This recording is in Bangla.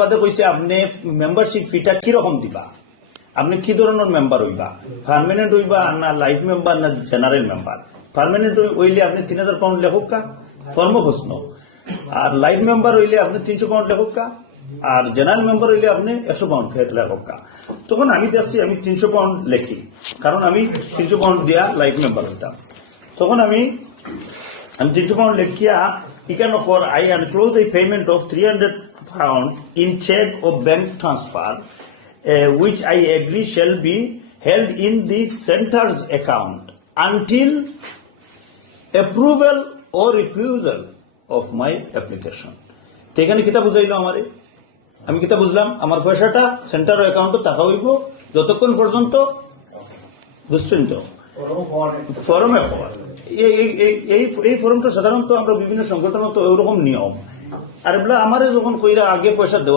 বাদে কইছে আপনি মেম্বারশিপ ফিটা কিরকম দিবা, আপনি কি ধরনের মেম্বার হইবা, পার্মানেন্ট হইবা না লাইফ মেম্বার না জেনারেল মেম্বার। পার্মানেন্ট হইলে আপনি 3000 পাউন্ড লেখক কা ফর্ম প্রশ্ন, আর লাইফ মেম্বার হইলে আপনি 300 পাউন্ড লেখক কা, আর জেনারেল মেম্বার হইলে আপনি 100 পাউন্ড ফের লেখক কা। তখন আমি দেখছি আমি 300 পাউন্ড লেখি, কারণ আমি 300 পাউন্ড দিয়া লাইফ মেম্বার হইতাম। তখন আমি 300 pound লেখিয়া এখানে for I enclose a payment of 300 pound in check or bank transfer, which I agree shall be held in the center's account until approval or refusal of my application. তো এখানে কিতা বুঝাইলো আমারে, আমি কিতা বুঝলাম, আমার পয়সাটা সেন্টার অ্যাকাউন্টে টাকা হইব যতক্ষণ পর্যন্ত, বুঝছেন তো, ফরমে হওয়ার। এই ফর্মটা সাধারণত আমরা বিভিন্ন সংগঠন তো ওরকম নিয়ম, আর এগুলা আমারে যখন কইরা আগে পয়সা দেওয়া